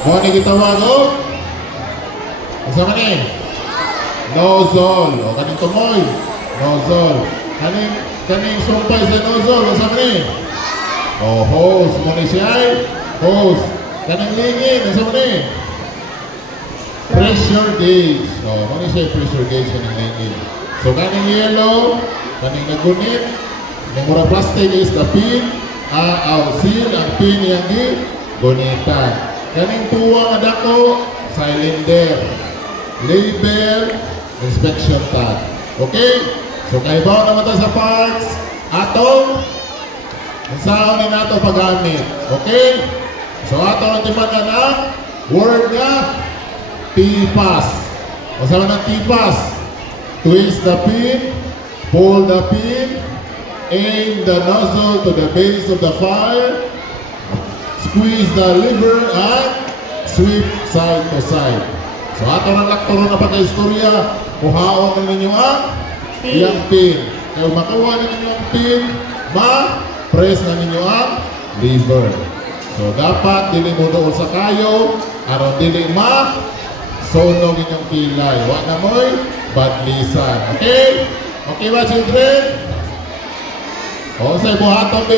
Mo ni gitawag og asa man ni? Nozzle. O kaning tumoy. Nozzle. Kaning sumpay sa nozzle asa man ni? O hose mo ni siya ay hose. Kaning lingin asa man ni? Pressure gauge. O mo ni siya pressure gauge kaning lingin. So kaning yellow, kaning nagunit, kaning mura plastic is the pin, seal ang pin yang di gunitan. Kaning tuwa nga dako, cylinder, label, inspection tag. Okay? So kaibaw naman ta sa parts, atong saan ni nato paggamit. Okay? So ato ang timan na word nga T-pass. O saan ang T-pass? Twist the pin, pull the pin, aim the nozzle to the base of the fire, squeeze the lever, and sweep side to side. So ato ng laktoro na pagka-istorya, kuhaon na ninyo ang iyang pin. Kaya makuha na ninyo ang pin, ma-press na ninyo ang lever. So dapat dili mo doon sa kayo, aron dili sunog inyong kilay. Wa na mo'y badlisan. Okay? Okay ba, children? O, sa ibuhaton,